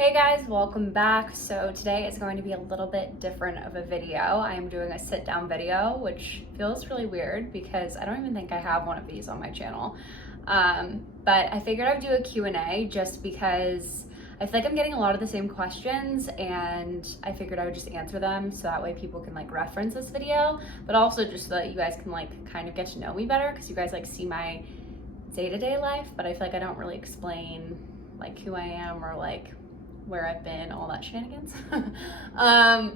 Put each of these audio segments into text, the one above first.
Hey guys, welcome back. So today is going to be a little bit different of a video. I am doing a sit down video, which feels really weird because I don't even think I have one of these on my channel. But I figured I'd do a Q&A just because I feel like I'm getting a lot of the same questions and I figured I would just answer them so that way people can like reference this video, but also just so that you guys can like kind of get to know me better because you guys like see my day-to-day life, but I feel like I don't really explain like who I am or like where I've been, all that shenanigans.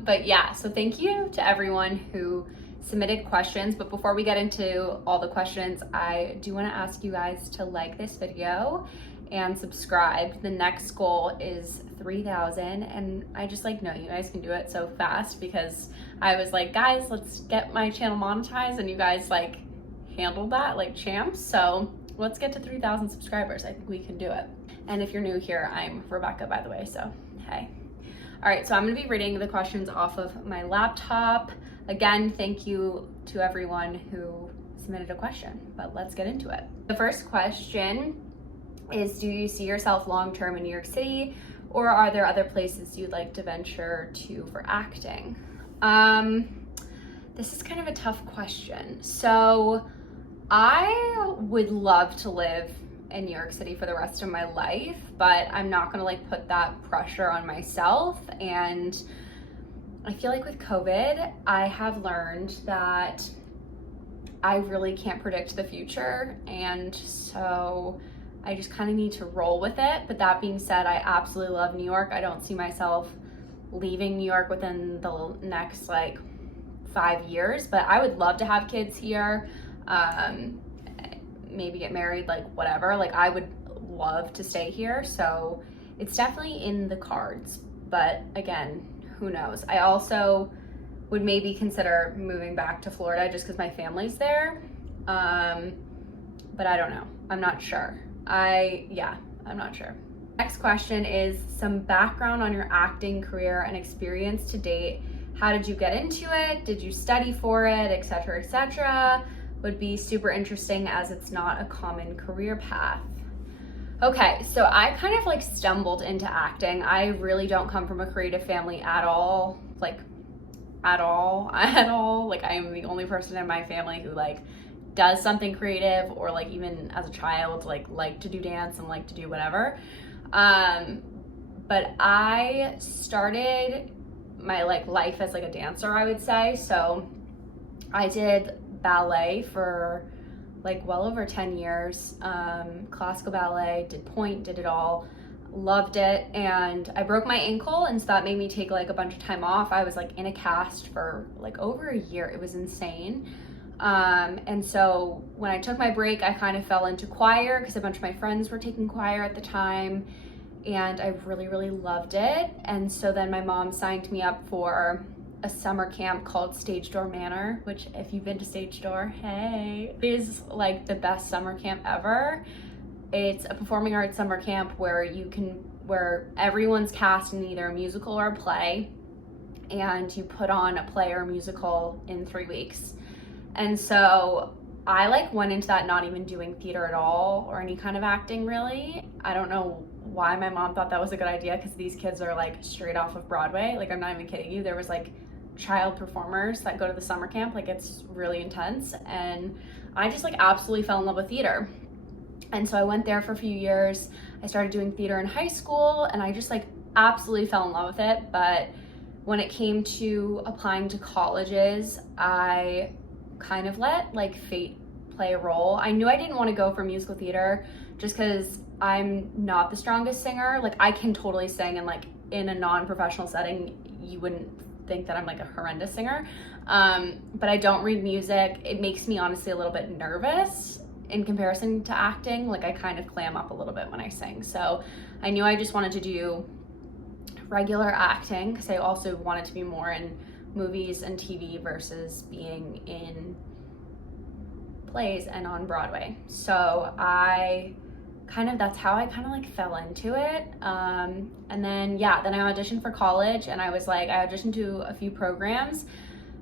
But yeah, so thank you to everyone who submitted questions. But before we get into all the questions, I do want to ask you guys to like this video and subscribe. The next goal is 3,000, and I just like know you guys can do it so fast because I was like, guys, let's get my channel monetized, and you guys like handled that like champs. So let's get to 3,000 subscribers. I think we can do it. And if you're new here, I'm Rebecca, by the way, so hey. All right, so I'm gonna be reading the questions off of my laptop. Again, thank you to everyone who submitted a question, but let's get into it. The first question is, do you see yourself long-term in New York City, or are there other places you'd like to venture to for acting? This is kind of a tough question. So I would love to live in New York City for the rest of my life, but I'm not gonna like put that pressure on myself. And I feel like with COVID, I have learned that I really can't predict the future. And so I just kind of need to roll with it. But that being said, I absolutely love New York. I don't see myself leaving New York within the next like 5 years, but I would love to have kids here. Maybe get married, like whatever. Like I would love to stay here. So it's definitely in the cards, but again, who knows? I also would maybe consider moving back to Florida just because my family's there. But I don't know. I'm not sure. I'm not sure. Next question is some background on your acting career and experience to date. How did you get into it? Did you study for it, etc., etc.? Would be super interesting as it's not a common career path. Okay, so I kind of like stumbled into acting. I really don't come from a creative family at all, like at all. Like I am the only person in my family who like does something creative, or like even as a child like to do dance and like to do whatever. But I started my like life as like a dancer, I would say. So I did ballet for like well over 10 years, classical ballet, did pointe, did it all, loved it. And I broke my ankle, and so that made me take like a bunch of time off. I was like in a cast for like over a year. It was insane. And so when I took my break, I kind of fell into choir because a bunch of my friends were taking choir at the time, and I really, really loved it. And so then my mom signed me up for a summer camp called Stage Door Manor, which if you've been to Stage Door, hey, it is like the best summer camp ever. It's a performing arts summer camp where everyone's cast in either a musical or a play, and you put on a play or a musical in 3 weeks. And so I like went into that not even doing theater at all or any kind of acting really. I don't know why my mom thought that was a good idea, because these kids are like straight off of Broadway. Like I'm not even kidding you. There was like child performers that go to the summer camp. Like it's really intense, and I just like absolutely fell in love with theater. And so I went there for a few years. I started doing theater in high school, and I just like absolutely fell in love with it. But when it came to applying to colleges, I kind of let like fate play a role. I knew I didn't want to go for musical theater just because I'm not the strongest singer. Like I can totally sing, and like in a non-professional setting, you wouldn't think that I'm like a horrendous singer. But I don't read music. It makes me honestly a little bit nervous in comparison to acting. Like I kind of clam up a little bit when I sing. So I knew I just wanted to do regular acting because I also wanted to be more in movies and TV versus being in plays and on Broadway. So that's how I kind of like fell into it. And then I auditioned for college, and I auditioned to a few programs.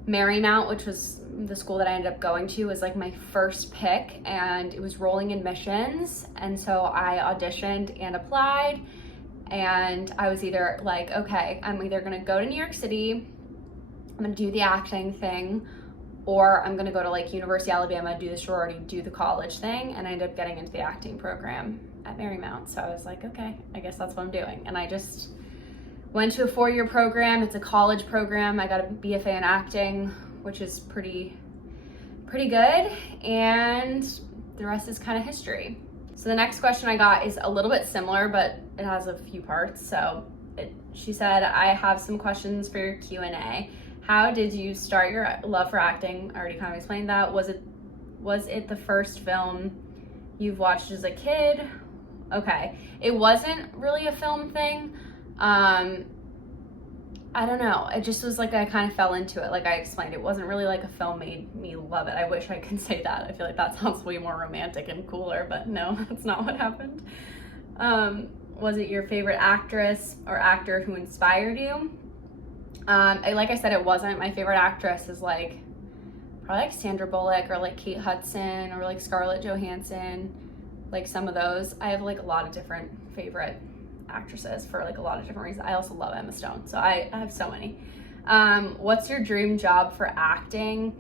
Marymount, which was the school that I ended up going to, was like my first pick, and it was rolling admissions. And so I auditioned and applied, And I was either like, okay, I'm either gonna go to New York City, I'm gonna do the acting thing, or I'm gonna go to like University of Alabama, do the sorority, do the college thing. And I ended up getting into the acting program at Marymount. So I was like, okay, I guess that's what I'm doing. And I just went to a 4-year program. It's a college program. I got a BFA in acting, which is pretty good. And the rest is kind of history. So the next question I got is a little bit similar, but it has a few parts. So she said, I have some questions for your Q&A. How did you start your love for acting? I already kind of explained that. Was it the first film you've watched as a kid? Okay, it wasn't really a film thing. I don't know. It just was like I kind of fell into it. Like I explained, it wasn't really like a film made me love it. I wish I could say that. I feel like that sounds way more romantic and cooler, but no, that's not what happened. Was it your favorite actress or actor who inspired you? Like I said, it wasn't. My favorite actress is like probably like Sandra Bullock or like Kate Hudson or like Scarlett Johansson, like some of those. I have like a lot of different favorite actresses for like a lot of different reasons. I also love Emma Stone, so I have so many. What's your dream job for acting?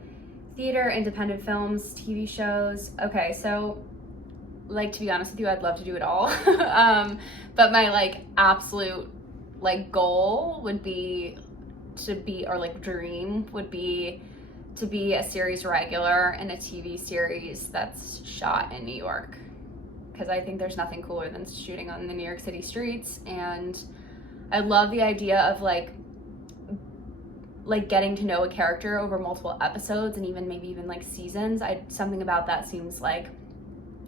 Theater, independent films, TV shows. Okay, so like to be honest with you, I'd love to do it all. But my like absolute like goal would be to be, or like dream would be to be a series regular in a TV series that's shot in New York. Because I think there's nothing cooler than shooting on the New York City streets. And I love the idea of like getting to know a character over multiple episodes and maybe even like seasons. Something about that seems like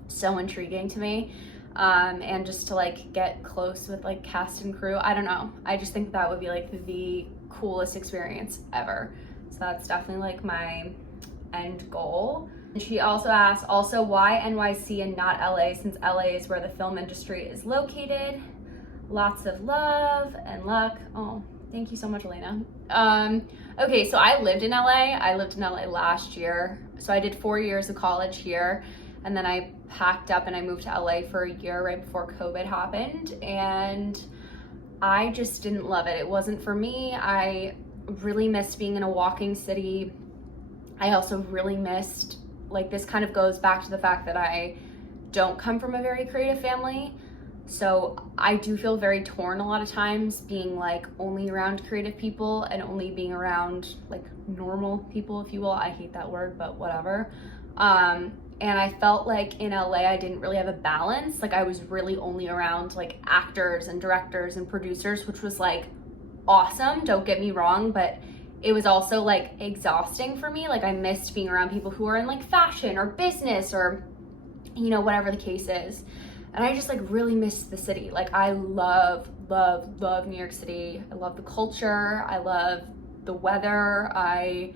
so intriguing to me. And just to like get close with like cast and crew. I don't know. I just think that would be like the coolest experience ever. So that's definitely like my end goal. And she also asked, why NYC and not LA, since LA is where the film industry is located? Lots of love and luck. Oh, thank you so much, Elena. Okay, so I lived in LA. I lived in LA last year. So I did 4 years of college here, and then I packed up and I moved to LA for a year right before COVID happened, and I just didn't love it. It wasn't for me. I really missed being in a walking city. I also really missed, like, this kind of goes back to the fact that I don't come from a very creative family. So I do feel very torn a lot of times being like only around creative people and only being around like normal people, if you will. I hate that word, but whatever. And I felt like in LA, I didn't really have a balance. Like I was really only around like actors and directors and producers, which was like awesome, don't get me wrong, but it was also like exhausting for me. Like I missed being around people who are in like fashion or business or, you know, whatever the case is. And I just like really missed the city. Like I love New York City. I love the culture. I love the weather. I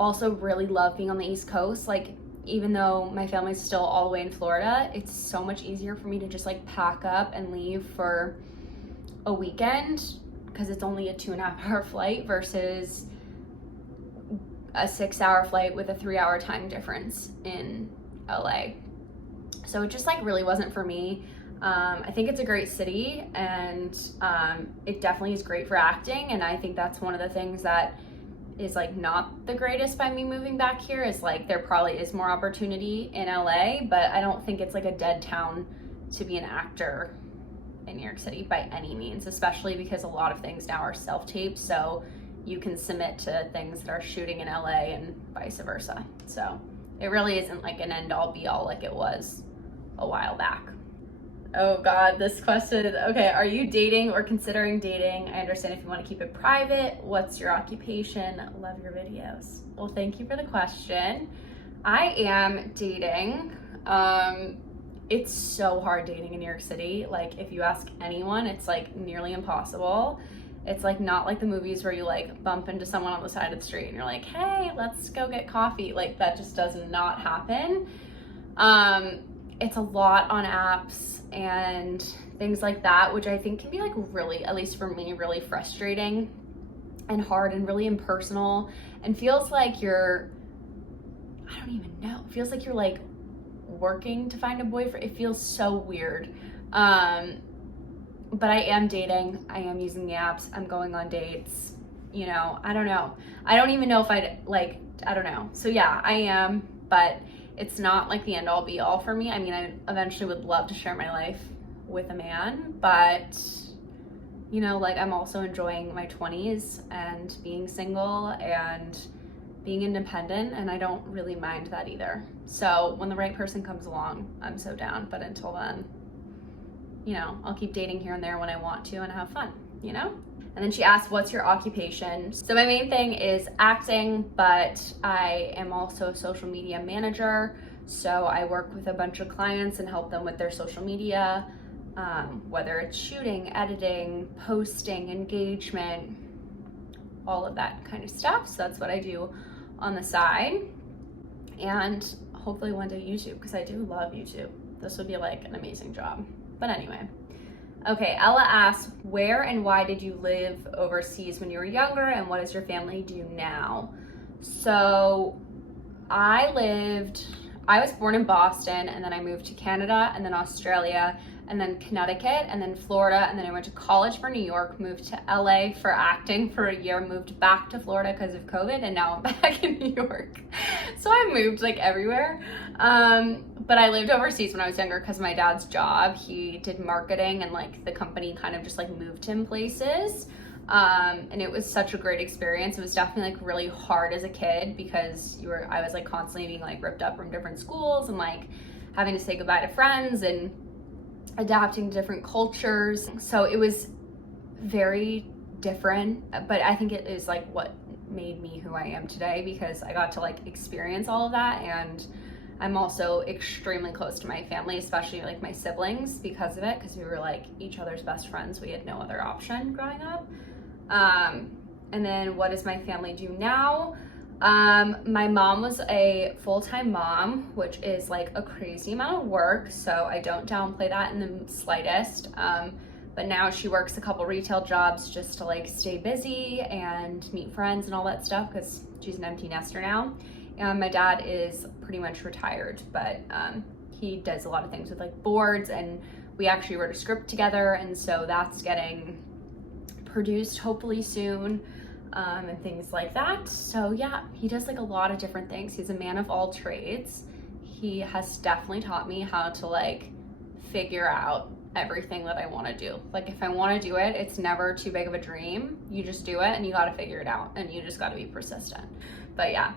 also really love being on the East Coast. Like even though my family's still all the way in Florida, it's so much easier for me to just like pack up and leave for a weekend because it's only a 2.5-hour flight versus a 6-hour flight with a 3-hour time difference in LA. So it just like really wasn't for me. I think it's a great city, and it definitely is great for acting. And I think that's one of the things that is like not the greatest by me moving back here is like there probably is more opportunity in LA, but I don't think it's like a dead town to be an actor in New York City by any means, especially because a lot of things now are self-taped, so you can submit to things that are shooting in LA and vice versa. So it really isn't like an end-all be-all like it was a while back. Oh God, this question. Okay, are you dating or considering dating? I understand if you want to keep it private. What's your occupation? Love your videos. Well, thank you for the question. I am dating. It's so hard dating in New York City. Like if you ask anyone, it's like nearly impossible. It's like not like the movies where you like bump into someone on the side of the street and you're like, hey, let's go get coffee. Like that just does not happen. It's a lot on apps and things like that, which I think can be like really, at least for me, really frustrating and hard and really impersonal, and feels like I don't even know, it feels like you're like working to find a boyfriend. It feels so weird. but I am dating. I am using the apps. I'm going on dates. You know, I don't know. I don't even know if I'd like, I don't know. So yeah, I am, but it's not like the end all be all for me. I mean, I eventually would love to share my life with a man, but you know, like I'm also enjoying my 20s and being single and being independent, and I don't really mind that either. So when the right person comes along, I'm so down. But until then, you know, I'll keep dating here and there when I want to and have fun, you know? And then she asked, what's your occupation? So my main thing is acting, but I am also a social media manager. So I work with a bunch of clients and help them with their social media, whether it's shooting, editing, posting, engagement, all of that kind of stuff. So that's what I do on the side. And hopefully one day YouTube, because I do love YouTube. This would be like an amazing job. But anyway. Okay, Ella asks, where and why did you live overseas when you were younger, and what does your family do now? So I was born in Boston, and then I moved to Canada, and then Australia, and then Connecticut, and then Florida, and then I went to college for New York, moved to LA for acting for a year, moved back to Florida because of COVID, and now I'm back in New York. So I moved like everywhere. But I lived overseas when I was younger because my dad's job, he did marketing, and like the company kind of just like moved him places. And it was such a great experience. It was definitely like really hard as a kid because I was like constantly being like ripped up from different schools and like having to say goodbye to friends and adapting to different cultures. So it was very different, but I think it is like what made me who I am today because I got to like experience all of that. And I'm also extremely close to my family, especially like my siblings because of it, because we were like each other's best friends. We had no other option growing up. And then what does my family do now? My mom was a full-time mom, which is like a crazy amount of work. So I don't downplay that in the slightest. But now she works a couple retail jobs just to like stay busy and meet friends and all that stuff because she's an empty nester now. And my dad is pretty much retired, but he does a lot of things with like boards, and we actually wrote a script together, and so that's getting produced hopefully soon. And things like that. So yeah, he does like a lot of different things. He's a man of all trades. He has definitely taught me how to like figure out everything that I want to do. Like if I want to do it, it's never too big of a dream. You just do it and you got to figure it out and you just got to be persistent. But yeah.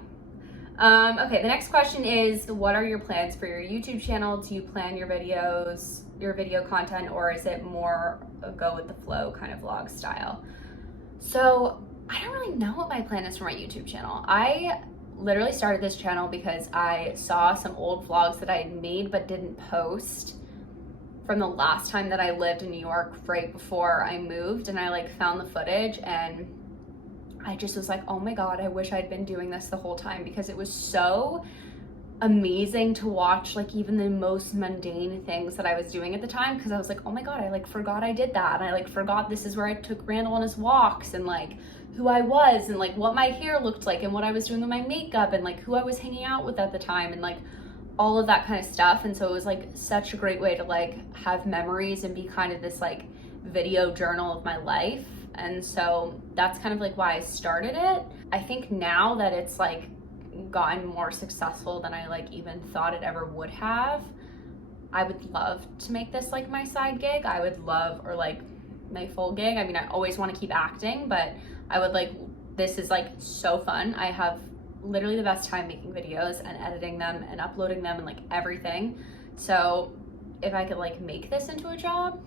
Okay, the next question is, what are your plans for your YouTube channel? Do you plan your videos, your video content, or is it more a go with the flow kind of vlog style? So I don't really know what my plan is for my YouTube channel. I literally started this channel because I saw some old vlogs that I had made but didn't post from the last time that I lived in New York right before I moved, and I like found the footage and I just was like, oh my God, I wish I'd been doing this the whole time because it was so amazing to watch like even the most mundane things that I was doing at the time, because I was like, oh my God, I like forgot I did that, and I like forgot this is where I took Randall on his walks, and like who I was, and like what my hair looked like, and what I was doing with my makeup, and like who I was hanging out with at the time, and like all of that kind of stuff. And so it was like such a great way to like have memories and be kind of this like video journal of my life. And so that's kind of like why I started it. I think now that it's like gotten more successful than I like even thought it ever would have, I would love to make this like my side gig. I would love, or like my full gig. I mean, I always want to keep acting, but I would like, this is like so fun. I have literally the best time making videos and editing them and uploading them and like everything. So if I could like make this into a job,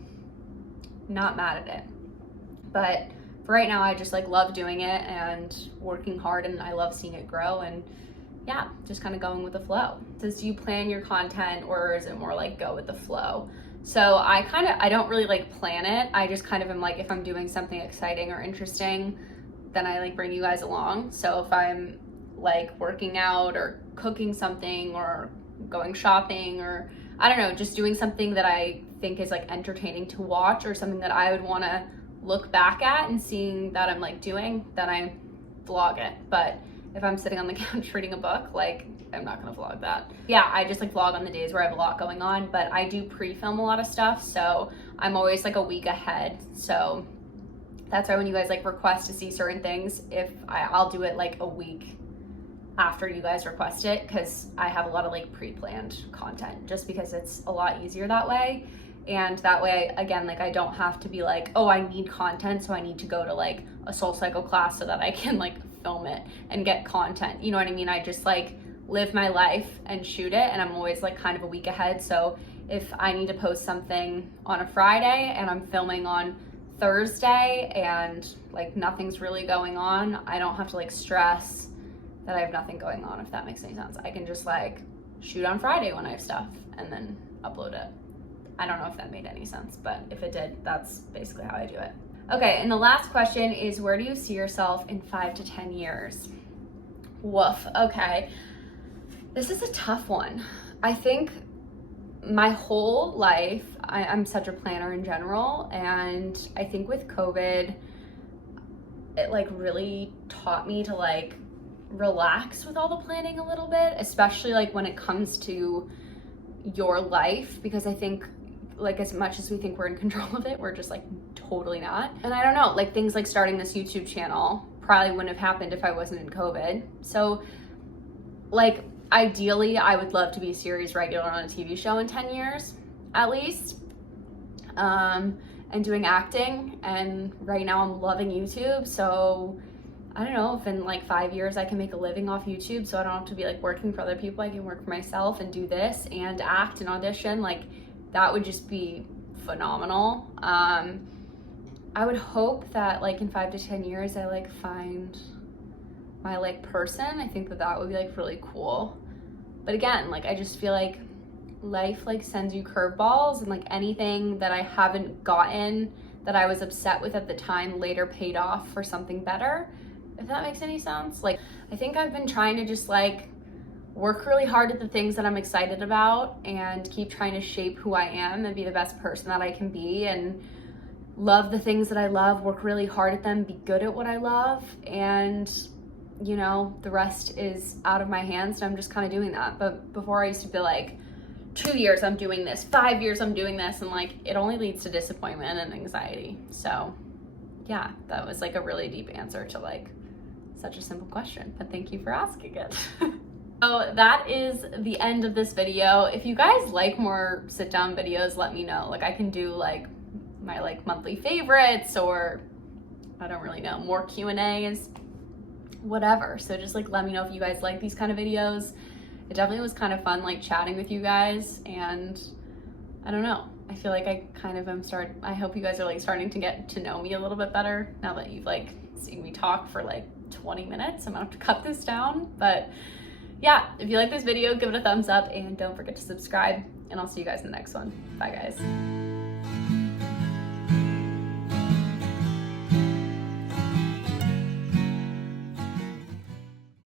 not mad at it. But for right now, I just like love doing it and working hard, and I love seeing it grow, and yeah, just kind of going with the flow. It says, do you plan your content, or is it more like go with the flow? So I don't really like plan it. I just kind of am like, if I'm doing something exciting or interesting, then I like bring you guys along. So if I'm like working out or cooking something or going shopping, or I don't know, just doing something that I think is like entertaining to watch, or something that I would want to look back at and seeing that I'm like doing, then I vlog it. But if I'm sitting on the couch reading a book, like I'm not gonna vlog that. Yeah, I just like vlog on the days where I have a lot going on, but I do pre-film a lot of stuff, so I'm always like a week ahead. So that's why when you guys like request to see certain things, I'll do it like a week after you guys request it, because I have a lot of like pre-planned content, just because it's a lot easier that way. And that way, again, like I don't have to be like, oh, I need content, so I need to go to like a Soul Cycle class so that I can like film it and get content. You know what I mean? I just like live my life and shoot it, and I'm always like kind of a week ahead. So if I need to post something on a Friday and I'm filming on Thursday and like nothing's really going on, I don't have to like stress that I have nothing going on, if that makes any sense. I can just like shoot on Friday when I have stuff and then upload it. I don't know if that made any sense, but if it did, that's basically how I do it. Okay, and the last question is, where do you see yourself in 5 to 10 years? Woof, okay. This is a tough one. I think my whole life, I'm such a planner in general, and I think with COVID, it like really taught me to like relax with all the planning a little bit, especially like when it comes to your life, because I think like as much as we think we're in control of it, we're just like totally not. And I don't know, like things like starting this YouTube channel probably wouldn't have happened if I wasn't in COVID. So like ideally I would love to be a series regular on a TV show in 10 years at least, and doing acting. And right now I'm loving YouTube, so I don't know if in like 5 years I can make a living off YouTube, so I don't have to be like working for other people. I can work for myself and do this and act and audition. Like that would just be phenomenal. I would hope that like in 5 to 10 years I like find my like person. I think that that would be like really cool. But again, like I just feel like life like sends you curveballs, and like anything that I haven't gotten that I was upset with at the time later paid off for something better, if that makes any sense. Like I think I've been trying to just like work really hard at the things that I'm excited about and keep trying to shape who I am and be the best person that I can be, and love the things that I love, work really hard at them, be good at what I love, and you know, the rest is out of my hands, and I'm just kind of doing that. But before I used to be like, 2 years I'm doing this, 5 years I'm doing this, and like it only leads to disappointment and anxiety. So yeah, that was like a really deep answer to like such a simple question, but thank you for asking it. So that is the end of this video. If you guys like more sit down videos, let me know. Like I can do like my like monthly favorites, or I don't really know, more Q&As, whatever. So just like let me know if you guys like these kind of videos. It definitely was kind of fun like chatting with you guys, and I don't know, I feel like I kind of am I hope you guys are like starting to get to know me a little bit better now that you've like seen me talk for like 20 minutes. I'm gonna have to cut this down, but yeah, if you like this video, give it a thumbs up and don't forget to subscribe, and I'll see you guys in the next one. Bye guys.